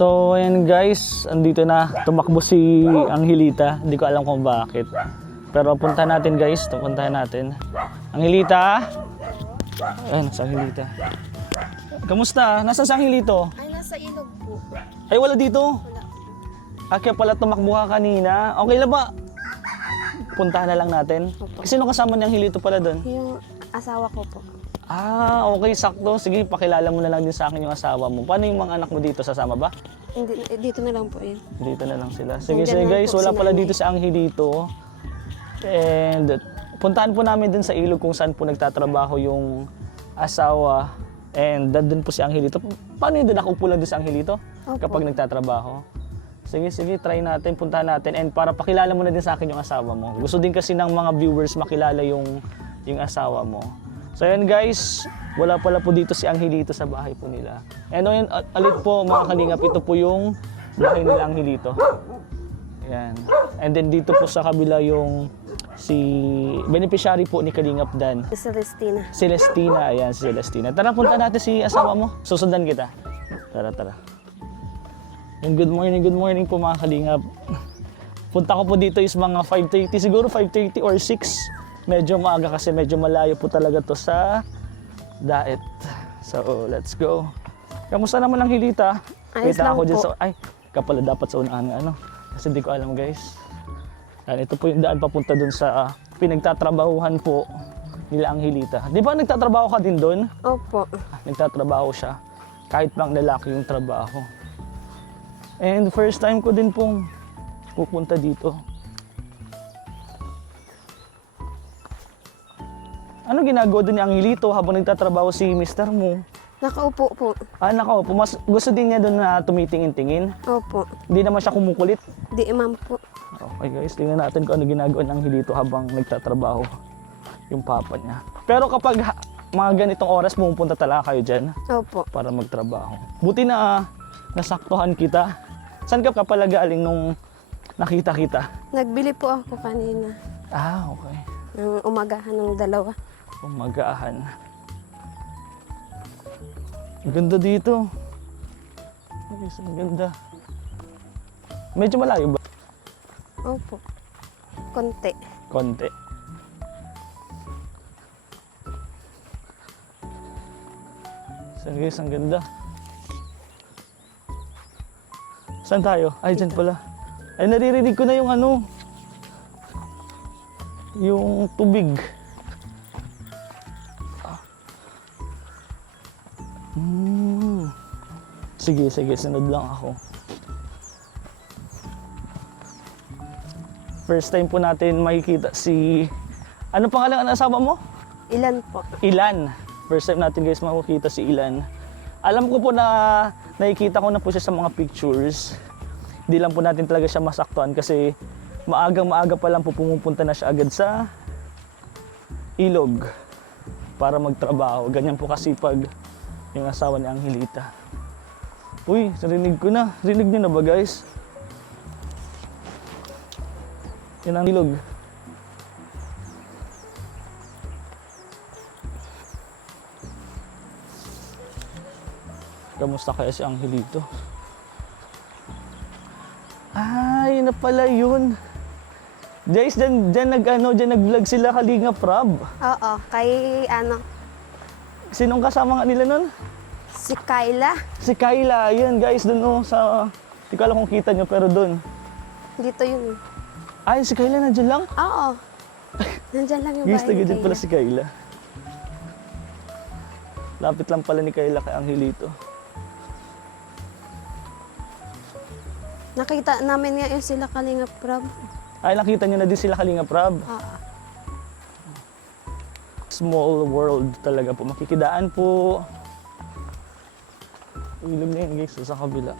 So, ayan guys, andito na. Tumakbo si Angelita. Hindi ko alam kung bakit. Pero punta natin guys, puntahan natin. Angelita? Ayan, sa Angelita. Kamusta? Nasaan si Angelito? Ay, nasa ilog po. Ay, wala dito. Wala. Kaya pala tumakbo ka kanina. Okay lang ba? Puntahan na lang natin. Sino kasama ni Angelito pala doon? Yung asawa ko po. Ah, okay, sakto. Sige, pakilala mo na lang din sa akin yung asawa mo. Paano yung mga anak mo dito? Sasama ba? Hindi, dito na lang po yun. Dito na lang sila. Sige, Nandiyan sige lang guys, po wala si pala nanay. dito si Angelito. And puntahan po namin dun sa ilog kung saan po nagtatrabaho yung asawa. And doon po si Angelito. Paano yun? Nakaupo lang doon si Angelito? Opo. Kapag nagtatrabaho? Sige, sige, try natin, puntahan natin. And para pakilala mo na din sa akin yung asawa mo. Gusto din kasi ng mga viewers makilala yung asawa mo. So ayan guys, wala pala po dito si Angelito sa bahay po nila. And ayan, alit po mga kalingap, ito po yung bahay nila Angelito. Ayan. And then dito po sa kabila yung si beneficiary po ni Kalingap Dan. Celestina. Celestina, ayan si Celestina. Tara, punta natin si asawa mo. Susundan kita. Tara, tara. And good morning po mga Kalingap. Punta ko po dito is mga 5:30, siguro 5:30 or 6. Medyo maaga kasi medyo malayo po talaga to sa Daet. So, let's go. Kamusta naman ang Hilita? Ayos Kita lang ako dyan po. sa... Ay, kapala dapat sa unahan nga ano. Kasi di ko alam guys. Yan, ito po yung daan papunta dun sa pinagtatrabahuhan po nila Angelita. Di ba nagtatrabaho ka din dun? Opo. Nagtatrabaho siya. Kahit pang lalaki yung trabaho. And first time ko din pong pupunta dito. Ano ginagawa din ni Angelito habang nagtatrabaho si mister mo? Nakaupo po. Ah, nako, gusto din niya doon na tumitingin-tingin. Opo. Hindi naman siya kumukulit. Di ma'am po. Okay guys, tingnan natin kung ano ginagawa ng Angelito habang nagtatrabaho yung papa niya. Pero kapag mga ganitong oras, pumupunta talaga kayo dyan Opo. para magtrabaho. Buti na nasaktuhan kita. Saan ka pala galing nung nakita kita? Nagbili po ako kanina. Ah, okay. Ng umagahan ng dalawa. Umagahan. Ang ganda dito. Guys, ang ganda. Medyo malayo ba? Opo. Konti. Konti. So guys, ang ganda. Saan tayo? Ay, dyan pala. Ay, naririnig ko na yung ano. Yung tubig. Sige, sige, sunod lang ako. First time po natin makikita si... Ano pangalan ng asawa mo? Ilan po? Ilan. First time natin guys makikita si Ilan. Alam ko po na nakikita ko na po siya sa mga pictures. Hindi lang po natin talaga siya masaktuan kasi maagang-maaga pa lang po pumupunta na siya agad sa ilog para magtrabaho. Ganyan po kasipag yung asawa ni Angelita. Uy, narinig ko na. Rinig niyo na ba guys? Yan ang ilog. Kamusta kaya si Angelito? Ay, na pala yun. Guys, dyan nag-vlog sila Kalingap Rab. Oo. Kay ano, Sinong kasama nga nila nun? si Kyla. Si Kyla, yun guys, dun oh, sa... Hindi ko alam kung kita nyo, pero dun. Dito yun. Ay, si Kyla nandiyan lang? Oo. Nandyan lang yung Guys, bahay ni tagad pala Kyla. si Kyla. Lapit lang pala ni Kyla kay Angelito. Nakita namin nga yung sila Kalingap Rab. Ay, nakita nyo na din sila Kalingap Rab. Oo. Small world talaga po. Makikidaan po. Ilog na yun guys, sa kabila.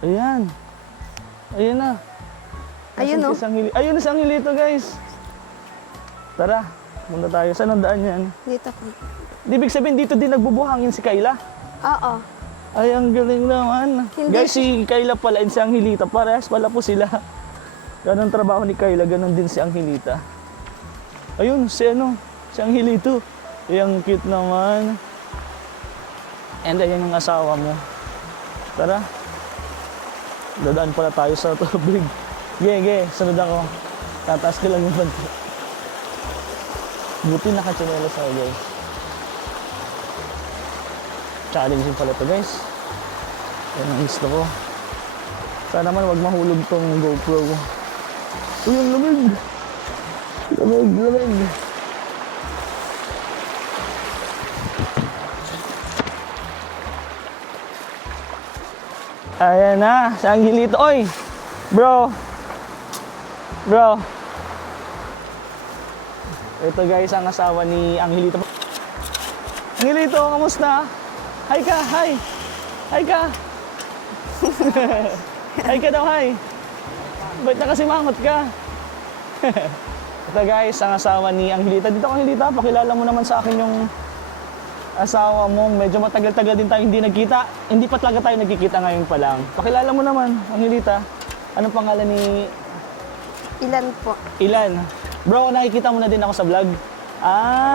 Ayan. Ayan na. Ayun, Nasaan oh. si Angelito? Ayun na si Angelito guys. Tara, punta tayo. Saan ang daan yan? Dito po. Ibig sabihin dito din nagbubuhangin si Kyla. Oo. Ay, ang galing naman. Hindi Guys, si Kyla pala and si Angelita, parehas pala po sila. Ganun ang trabaho ni Kayla, ganun din si Angelita. Ayun, si Angelito. Yung cute naman. And ayan yung asawa mo. Tara. Dadaan pala tayo sa tubig. Ge, sunod ako. Tataas ko lang yung banto. Buti nakatsinelas ako, guys. Challenging pala to, guys. Yan ang gusto ko. Sana naman wag mahulog tong GoPro. Uy, ang lamig! Lamig! Ayan na, si Angelito. Oy! Bro! Ito guys, ang asawa ni Angelito. Angelito, kamusta? Hi ka, hi! Hi ka! Hi ka daw, hi! Ba't na kasi mangot ka? Ito guys, ang asawa ni Angelita. Dito Angelita, pakilala mo naman sa akin yung asawa mo. Medyo matagal-tagal din tayo hindi nagkita. Hindi pa talaga tayo nagkikita ngayon pa lang. Pakilala mo naman, Angelita. Anong pangalan ni Ilan po? Ilan? Bro, nakikita mo na din ako sa vlog.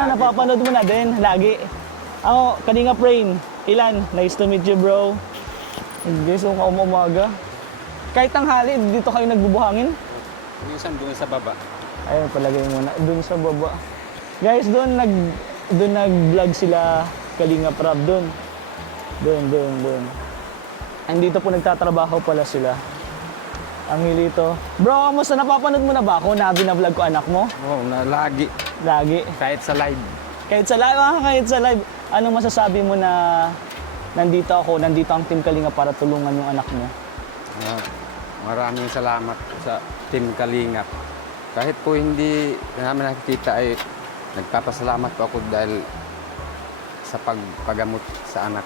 Napapanood mo na din, lagi. Ako, Kalinga Prain. Ilan? Nice to meet you, bro. Guys, umaga. Kahit tanghali, dito kayo nagbubuhangin? Minsan doon sa baba. Ayun, palagay mo na. Doon sa baba. Guys, doon nag-vlog sila Kalinga Prab. Doon. Andito po nagtatrabaho pala sila. Angelito. Bro, kamusta? Napapanood mo na ba ako na binablog ko anak mo? Oo, na lagi. Lagi. Kahit sa live. Kahit sa live. Anong masasabi mo na nandito ang Team Kalinga para tulungan yung anak mo? Maraming salamat sa Team Kalingap. Kahit po hindi namin nakikita ay nagpapasalamat po ako dahil sa pagpagamot sa anak.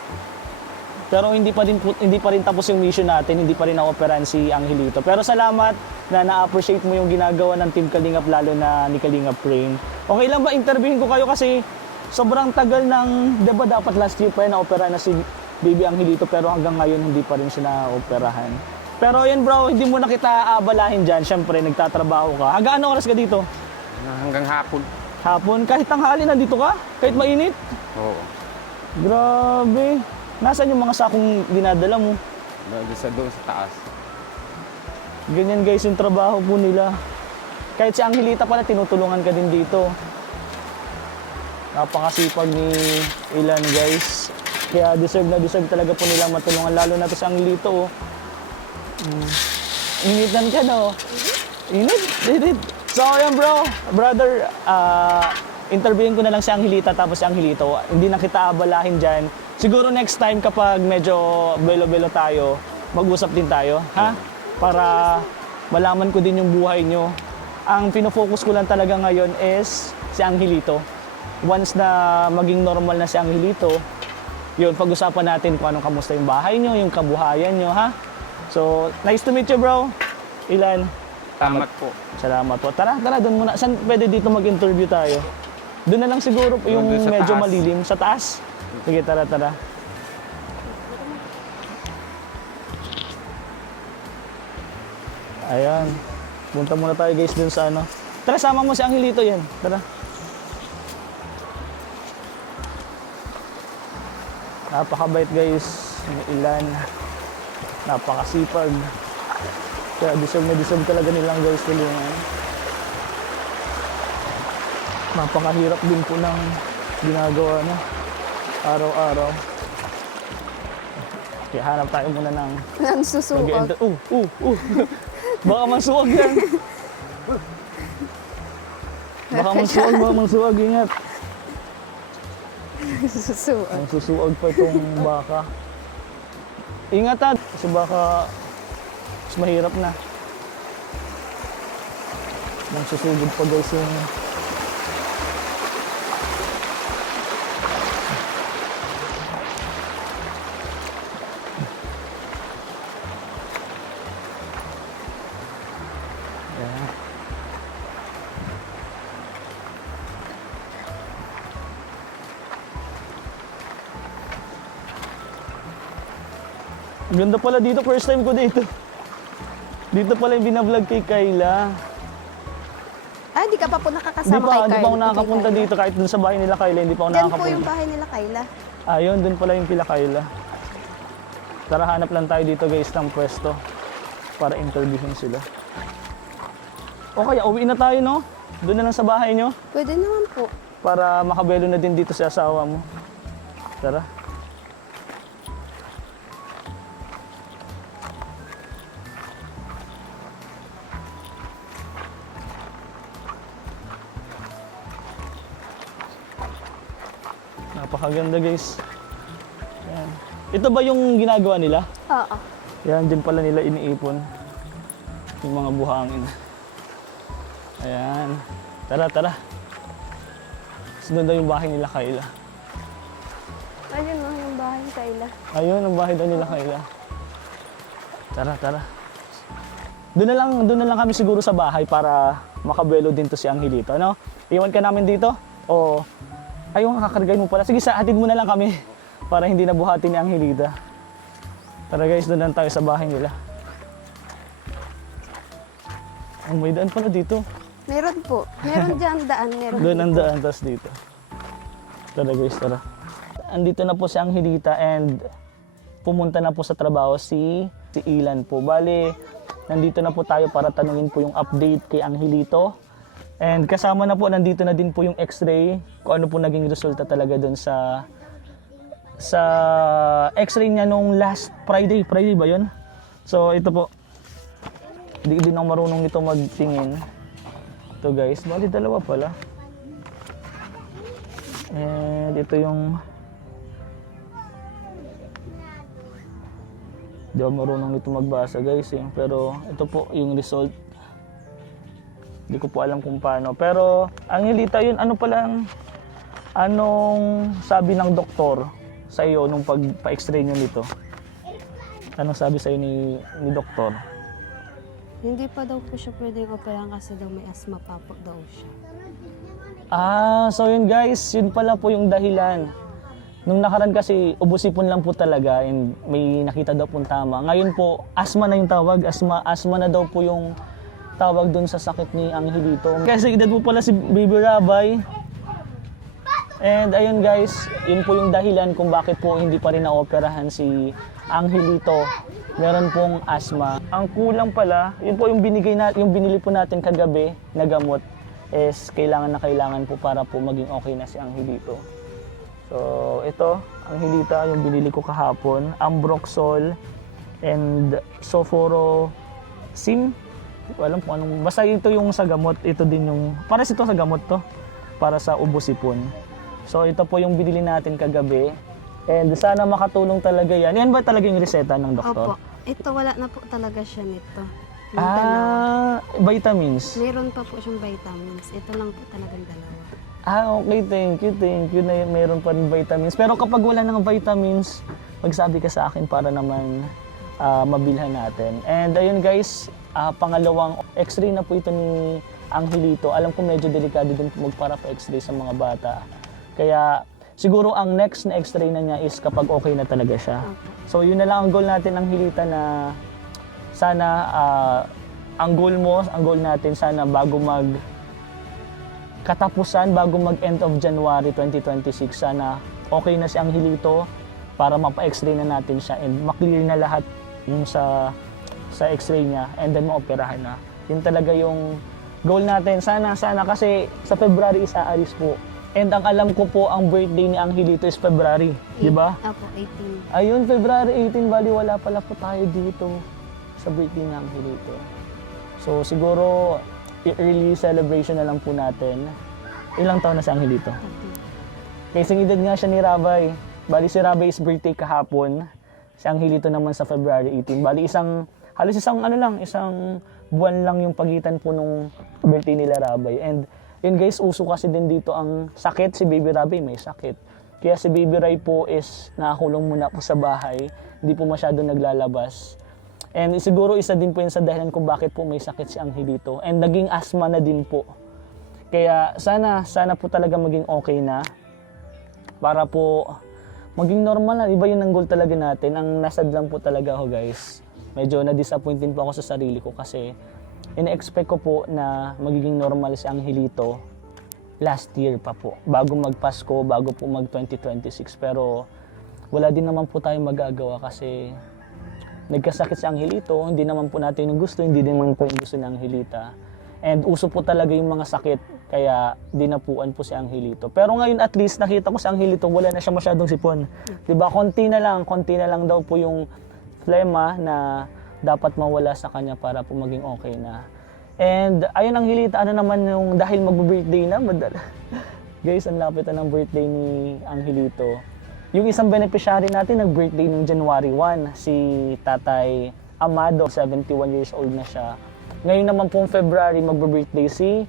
Pero hindi pa rin tapos yung mission natin, hindi pa rin na-operahan si Angelito. Pero salamat na na-appreciate mo yung ginagawa ng Team Kalingap, lalo na ni Kalingap Prain. Okay lang ba interviewin ko kayo kasi sobrang tagal ng, di ba dapat last year pa na-operahan na si Baby Angelito, pero hanggang ngayon hindi pa rin siya na-operahan. Pero yan bro, hindi mo na kita abalahin dyan. Siyempre, nagtatrabaho ka. Hanggang ano oras ka dito? Hanggang hapon. Hapon? Kahit tanghali nandito ka? Kahit mainit? Oo. Grabe. Nasaan yung mga sakong dinadala mo? Doon sa taas. Ganyan guys yung trabaho po nila. Kahit si Angelita pala, tinutulungan ka din dito. Napakasipag ni Ilan guys. Kaya deserve talaga po nilang matulungan. Lalo na to si Angelito. Initan ka no? Init. So yan bro, brother, interviewin ko na lang si Angelita tapos si Angelito. Hindi na kita abalahin dyan. Siguro next time kapag medyo belo-belo tayo, mag-usap din tayo, ha? Para malaman ko din yung buhay nyo. Ang pinofocus ko lang talaga ngayon is si Angelito. Once na maging normal na si Angelito, yun, pag-usapan natin kung anong kamusta yung bahay nyo, yung kabuhayan nyo, ha? So, nice to meet you, bro. Ilan? Salamat po. Salamat po. Tara, doon muna. Saan pwede dito mag-interview tayo? Doon na lang siguro yung Doon sa medyo taas. malilim. Sa taas? Sige, tara. Ayan. Punta muna tayo guys dun sa ano. Tara, sama mo si Angelito yan. Tara. Napakabait guys. May Ilan. Napakasipag. Kaya deserve talaga nilang guys tulungan. Napakahirap din po ng ginagawa na araw-araw. Kaya hanap tayo muna ng Ang susuot. Baka mangsuwag yan. Baka mangsuwag, ingat. Susuot. Ang susuwag pa itong baka. Ingat ha, kasi baka mas mahirap na. Nang susugod pa guys yung Ang ganda pala dito, first time ko dito. Dito pala yung binablog kay Kayla. Ah, di ka pa po Di nakakasama pa, kay di pa ako Kay nakakapunta Kayla. dito kahit dun sa bahay nila Kayla, hindi pa ako Diyan po nakakapunta. yung bahay nila Kayla. Ayun, dun pala yung kila Kayla. Tara, hanap lang tayo dito guys ng pwesto para interviewin sila. O kaya, uwi na tayo, no? Doon na lang sa bahay nyo Pwede naman po. para makabelo na din dito si asawa mo. Tara. Napakaganda guys. Yan. Ito ba yung ginagawa nila? Oo. Yan, din pala nila iniipon. Yung mga buhangin. Ayan. Tara, tara. Sunod na yung bahay nila Kayla. Ayun no, yung bahay ni Kayla. Ayun, ang bahay daw nila Kayla. Tara, tara. Doon na lang kami siguro sa bahay para makabelo din to si Angelito, no? Iwan ka namin dito? O ayun, kakargay mo pala. Sige, hatid mo na lang kami para hindi na buhatin ni Angelita. Tara guys, doon lang tayo sa bahay nila. Oh, may daan pala dito. Meron po. Meron dyan daan. Meron Doon ang dito. daan, tas dito. Tara guys, tara. Andito na po si Angelita and pumunta na po sa trabaho si Ilan po. Bale, nandito na po tayo para tanungin po yung update kay Angelito. And kasama na po, nandito na din po yung x-ray, kung ano po naging resulta talaga doon sa x-ray niya nung last Friday. Friday ba yun? So ito po. Hindi din ako marunong ito magtingin. Ito guys, bali dalawa pala. And ito yung... Hindi ako marunong ito magbasa guys eh. Pero ito po yung result. Hindi ko po alam kung paano. Pero Angelita, yun ano palang... Anong sabi ng doktor sa iyo nung pagpa-x-ray niyo nito? Anong sabi sa iyo ni doktor? Hindi pa daw po siya pwedeng operahan kasi daw may asthma pa po daw siya. So yun guys, yun pala po yung dahilan. Nung nakaraan kasi, ubusipon lang po talaga and may nakita daw pong tama. Ngayon po, asthma na yung tawag. Asthma na daw po yung tawag dun sa sakit ni Angelito. Kasi edad po pala si Baby Rabay. And ayun guys, yun po yung dahilan kung bakit po hindi pa rin na-operahan si Angelito. Meron pong asthma. Ang kulang pala, yun po yung binili po natin kagabi na gamot is kailangan po para po maging okay na si Angelito. So ito, Angelita, yung binili ko kahapon, Ambroxol and Sulforosim. Hindi ko alam kung anong, basta ito yung sa gamot, ito din yung, para ito sa gamot to, para sa ubo-sipon. So ito po yung binili natin kagabi. And sana makatulong talaga yan. Yan ba talaga yung reseta ng doktor? Opo. Ito wala na po talaga siya nito. Yung dalawa. Vitamins. Meron pa po siyang vitamins. Ito lang po talagang dalawa. Okay, thank you na meron pa rin vitamins. Pero kapag wala ng vitamins, magsabi ka sa akin para naman mabilhan natin. And ayun guys, pangalawang x-ray na po ito ni Angelito. Alam ko medyo delikado din po magpara pa x-ray sa mga bata. Kaya siguro ang next na x-ray na niya is kapag okay na talaga siya. So yun na lang ang goal natin, Angelita, na sana ang goal natin sana bago katapusan, bago mag-end of January 2026, sana okay na si Angelito para mapa-x-ray na natin siya and maklear na lahat yung sa x-ray niya and then maoperahan na. Yun talaga yung goal natin. Sana kasi sa February is aalis po. And ang alam ko po, ang birthday ni Angelito is February, di ba? Opo, 18. Ayun, February 18, bali wala pala po tayo dito sa birthday ni Angelito. So siguro, early celebration na lang po natin. Ilang taon na si Angelito? Kasing edad nga siya ni Rabay. Bali si Rabay is birthday kahapon. Si Angelito naman sa February 18. Bali halos isang buwan lang yung pagitan po nung birthday nila Rabay. And yun guys, uso kasi din dito ang sakit. Si Baby Rabay may sakit. Kaya si Baby Ray po is nakakulong muna po sa bahay. Hindi po masyado naglalabas. And siguro isa din po yun sa dahilan kung bakit po may sakit si Angelito. And naging asthma na din po. Kaya sana po talaga maging okay na. Para po maging normal na. Iba yun ang goal talaga natin. Ang nasad lang po talaga ako guys. medyo na-disappoint din po ako sa sarili ko kasi ina-expect ko po na magiging normal si Angelito last year pa po, bago magpasko, bago po mag 2026. Pero wala din naman po tayong magagawa kasi nagkasakit si Angelito, hindi naman po natin yung gusto, hindi din naman po yung gusto ni Angelita. And uso po talaga yung mga sakit, kaya dinapuan po si Angelito. Pero ngayon at least nakita ko si Angelito, wala na siya masyadong sipon. 'Di ba? Konti na lang daw po yung flema na dapat mawala sa kanya para po maging okay na. And ayun Angelita, ano naman yung dahil mag-birthday na, guys, ang lapit na ng birthday ni Angelito. Yung isang beneficiary natin nag-birthday noong January 1, si Tatay Amado, 71 years old na siya. Ngayon naman pong February, mag-birthday si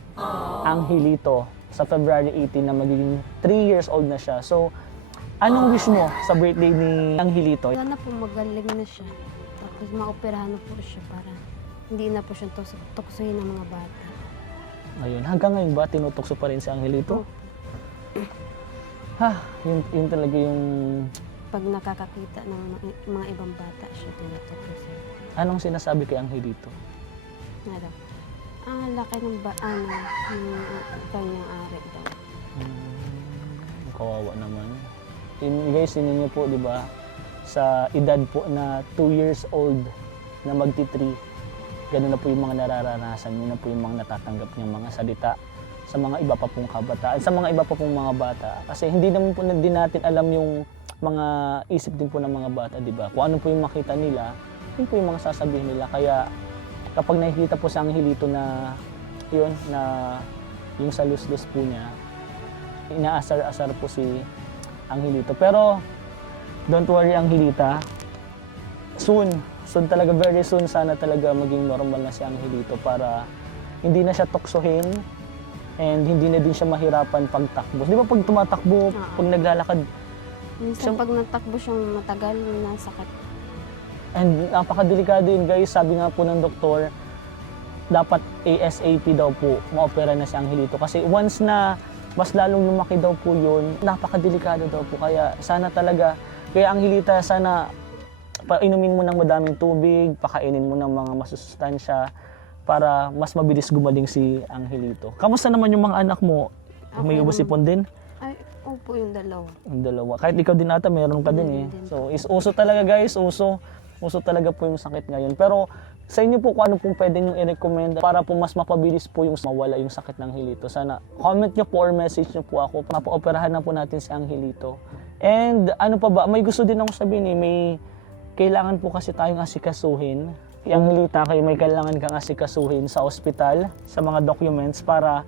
Angelito sa February 18 na magiging 3 years old na siya. So, anong wish mo sa birthday ni Angelito? Sana po magaling na siya. Tapos maoperahan na po siya para hindi na po siya tuksohin ng mga bata. Ayun, hanggang ngayon ba tinutokso pa rin si Angelito? Yun talaga yung... Pag nakakakita ng mga ibang bata siya, tinutukso. Anong sinasabi kay Angelito? Ano? Laki ng yung kanyang ari daw. Kawawa naman. Guys, yun niyo po, di ba? Sa edad po na 2 years old na magti-3, ganun na po yung mga nararanasan, yun na po yung mga natatanggap niyang mga salita sa mga iba pa pong kabataan, sa mga iba pa pong mga bata. Kasi hindi naman po din natin alam yung mga isip din po ng mga bata, di ba? Kung ano po yung makita nila, yun po yung mga sasabihin nila. Kaya kapag nakikita po sa Angelito na yun, na yung sa lus-lus po niya, inaasar-asar po si Angelito. Pero don't worry Angelita, soon talaga, very soon, sana talaga maging normal na si Angelito para hindi na siya tuksohin and hindi na din siya mahirapan pagtakbo. Di ba pag tumatakbo, pag naglalakad, Minsan pag natakbo siyang matagal, nasakit. and napakadelikado yun guys, sabi nga po ng doktor, dapat ASAP daw po maopera na si Angelito kasi once na mas lalong lumaki daw po yun, napakadelikado daw po. Kaya sana talaga, kaya Angelita, sana painumin mo ng madaming tubig, pakainin mo ng mga masusustansya para mas mabilis gumaling si Angelito. Kamusta naman yung mga anak mo? May Okay ubos-ipon din? Ay, opo yung dalawa. Yung dalawa. Kahit ikaw din ata, meron ka din eh. So, uso talaga guys, uso talaga po yung sakit ngayon. Pero sa inyo po kung ano pong pwede nyo i-recommend para po mas mapabilis po yung mawala yung sakit ng Angelito. Sana comment nyo po or message nyo po ako. Mapa-operahan na po natin si Angelito. And ano pa ba, may gusto din akong sabihin eh, may kailangan po kasi tayong asikasuhin. Yung Angelita, kayo may kailangan kang asikasuhin sa ospital, sa mga documents para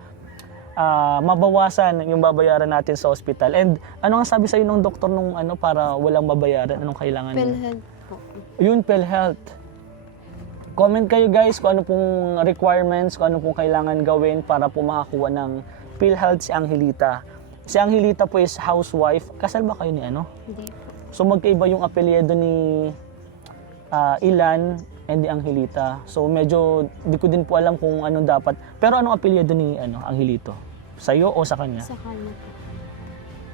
mabawasan yung babayaran natin sa ospital. And ano nga sabi sa'yo ng doktor nung para walang babayaran? Anong kailangan niya? PhilHealth po. Yun, PhilHealth. Comment kayo guys kung ano pong requirements, kung ano pong kailangan gawin para po makakuha ng PhilHealth si Angelita. Si Angelita po is housewife. Kasal ba kayo ni ano? Hindi po. So magkaiba yung apelyido ni Ilan and ni Angelita. So medyo di ko din po alam kung anong dapat. Pero anong apelyido ni Angelito? Sa'yo o sa kanya? Sa kanya po.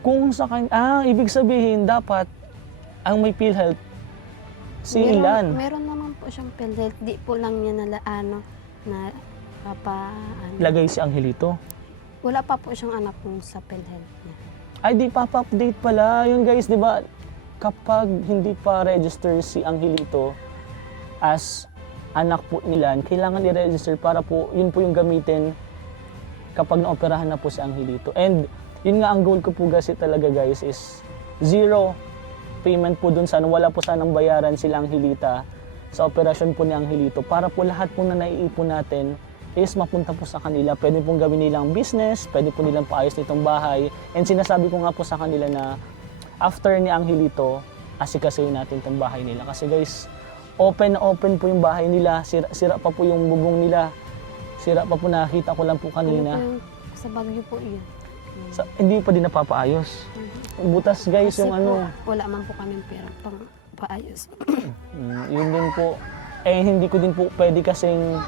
Kung sa kanya, ibig sabihin dapat ang may PhilHealth si Ilan. Meron naman po siyang PhilHealth. Di po lang niya Lagay si Angelito. Wala pa po siyang anak po sa PhilHealth niya. Ay, di pa-update pala. Yun guys, di ba? Kapag hindi pa register si Angelito as anak po nila, kailangan i-register para po, yun po yung gamitin kapag naoperahan na po si Angelito. And yun nga ang goal ko po kasi talaga guys is zero payment po dun sana. Wala po sanang bayaran sila Angelita sa operasyon po ni Angelito para po lahat po na naiipon natin is mapunta po sa kanila. Pwede pong gawin nilang business, pwede po nilang paayos nitong bahay. And sinasabi ko nga po sa kanila na after ni Angelito, asikasuhin natin itong bahay nila. Kasi guys, open po yung bahay nila. Sira pa po yung bubong nila. Sira pa po, nakita ko lang po kanina. Ano po yung, sa Baguio po yun. Hindi pa din napapaayos. Butas guys Kasi yung ano. po, wala man po kami pera pang paayos. Yun din po. Hindi ko din po pwede kasing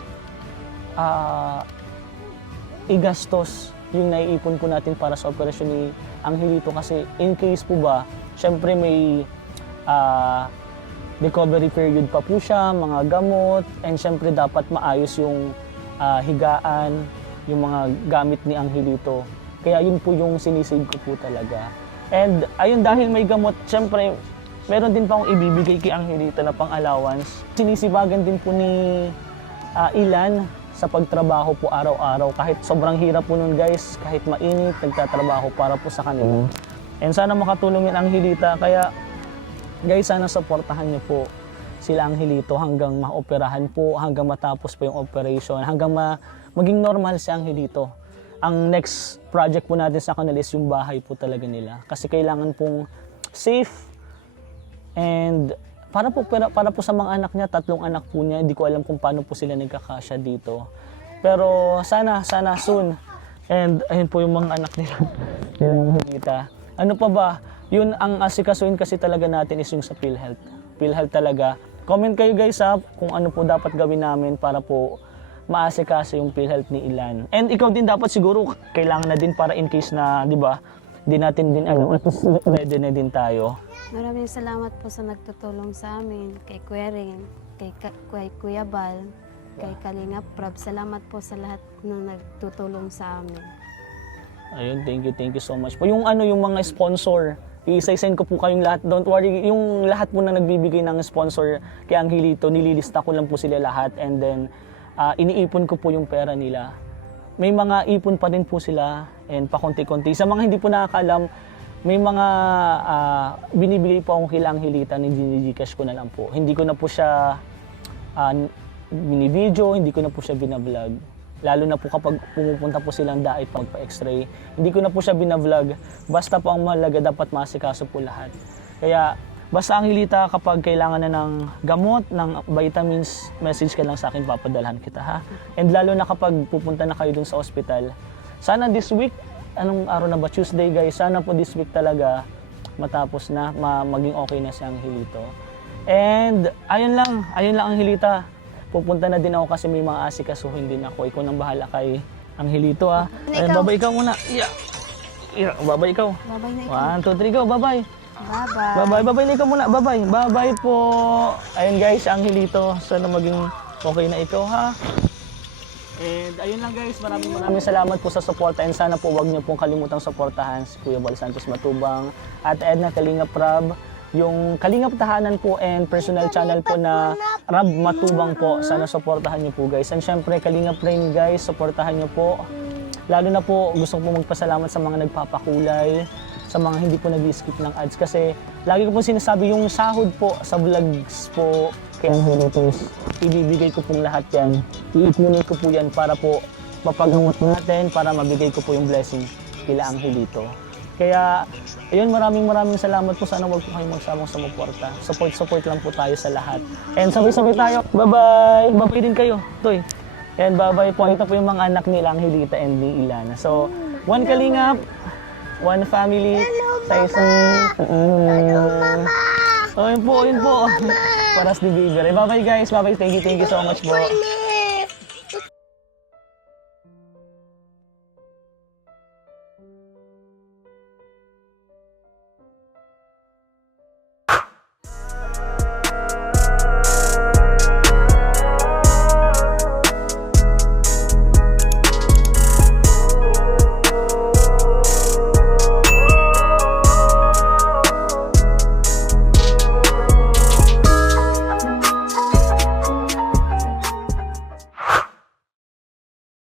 igastos yung naiipon po natin para sa operasyon ni Angelito kasi in case po ba, syempre may recovery period pa po siya, mga gamot, and syempre dapat maayos yung higaan, yung mga gamit ni Angelito. Kaya yun po yung sinisave ko po talaga. And ayun, dahil may gamot, syempre meron din pa akong ibibigay kay Angelito na pang-allowance. Sinisibagan din po ni Ilan sa pagtrabaho po araw-araw. Kahit sobrang hirap po nun guys, kahit mainit, nagtatrabaho para po sa kanila. And sana makatulong yung Angelita. Kaya guys, sana supportahan niyo po sila Angelito hanggang maoperahan po, hanggang matapos po yung operation, hanggang maging normal si Angelito. Ang next project po natin sa kanila is yung bahay po talaga nila. Kasi kailangan pong safe. And para po sa mga anak niya, 3 anak po niya, hindi ko alam kung paano po sila nagkakasya dito. Pero sana soon. And ayun po yung mga anak nila. Nila ano pa ba? Yun ang asikasuhin kasi talaga natin is yung sa PhilHealth. PhilHealth talaga. Comment kayo guys kung ano po dapat gawin namin para po maasikaso yung PhilHealth ni Ilan. And ikaw din dapat siguro kailangan na din para in case na, di ba, di natin din ready na din tayo. Maraming salamat po sa nagtutulong sa amin, kay Kuya Ring, kay Kuya Bal, kay Kalinga Prab. Salamat po sa lahat na nagtutulong sa amin. Ayun, thank you so much po. Yung mga sponsor, i-send ko po kayong lahat. Don't worry, yung lahat po na nagbibigay ng sponsor kay Angelito, nililista ko lang po sila lahat, and then iniipon ko po yung pera nila. May mga ipon pa rin po sila, and pakonti-konti. Sa mga hindi po nakakaalam, may mga binibigay po akong kay Angelita, nini-Gcash ko na lang po. Hindi ko na po siya bini-video, hindi ko na po siya binablog. Lalo na po kapag pumupunta po silang dait magpa-x-ray, hindi ko na po siya binavlog. Basta po ang mahalaga, dapat masikaso po lahat. Kaya basta Angelita, kapag kailangan na ng gamot, ng vitamins, message ka lang sa akin, papadalhan kita ha. And lalo na kapag pupunta na kayo dun sa ospital, sana this week, anong araw na ba? Tuesday guys, sana po this week talaga matapos na, maging okay na si Angelito. And ayun lang Angelita. Pupunta na din ako kasi may mga asikasuhin din ako. Ikaw nang bahala kay Angelito ha. Ayun, babay ikaw muna. Yeah. Babay ikaw. Babay na ikaw. 1, 2, 3, go. Babay. Bye-bye. Babay na ikaw muna. Babay po. Ayun guys, Angelito. Sana maging okay na ikaw ha. And ayun lang guys, maraming salamat po sa suporta, and sana po wag niyo pong kalimutang suportahan si Kuya Bal Santos Matubang at Edna Kalinga Prab, yung Kalingap Tahanan po and personal channel po na Rab Matubang po. Sana suportahan niyo po guys. And syempre Kalingap Rain guys, suportahan niyo po. Lalo na po gusto ko po magpasalamat sa mga nagpapakulay, sa mga hindi po nag-skip ng ads, kasi lagi ko po sinasabi yung sahod po sa vlogs po kay Angelitos, ibibigay ko pong lahat yan. Iipunin ko po yan para po mapagamot natin, para mabigay ko po yung blessing kila Angelito. Kaya, ayun, maraming salamat po. Sana wag po kayong magsawang sumuporta. Support lang po tayo sa lahat. And sabay-sabay tayo. Bye-bye! Bye-bye din kayo. Toy. And bye-bye po. Ito po yung mga anak nila, Angelita and ni Ilana. So, 1 Kalingap, 1 family, sa isang... Hello, Mama! Ayun po. Paras ni Baby. Bye-bye guys. Bye-bye. Thank you so much po.